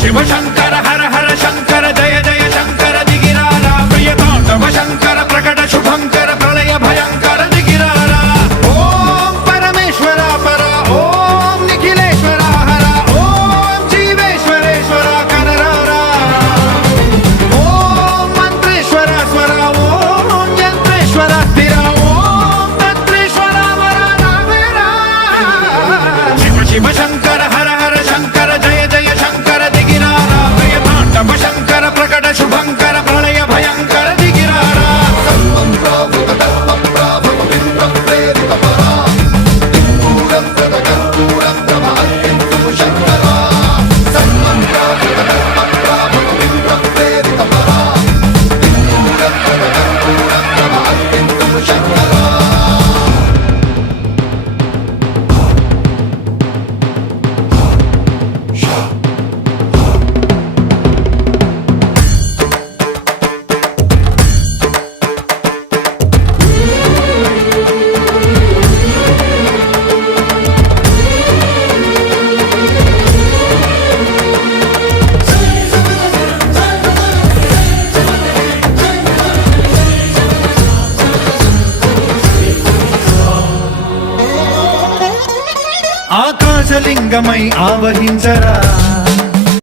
శివ శంకర హర హర శంకర జయ జయ శంకర దిగిరారా ప్రియతాండవ శంకర ప్రకట శుభంకర ప్రళయ భయంకర దిగిరారా ఓం పరమేశ్వర పర ఓం నిఖిలేశ్వర హర ఓం జీవేశ్వరేశ్వర కనరారా ఓం మంత్రేశ్వర స్వర ఓం యంత్రేశ్వర స్థిర ఓం తంత్రేశ్వర వర నావేరా శివ శివ శంకర హర హర శంకర జయ జయ శంకర దిగిరారా ప్రియతాండవ శంకర ప్రకట శుభంకర ప్రళయ భయంకర దిగిరారా ఆకాశలింగమై ఆవహించరా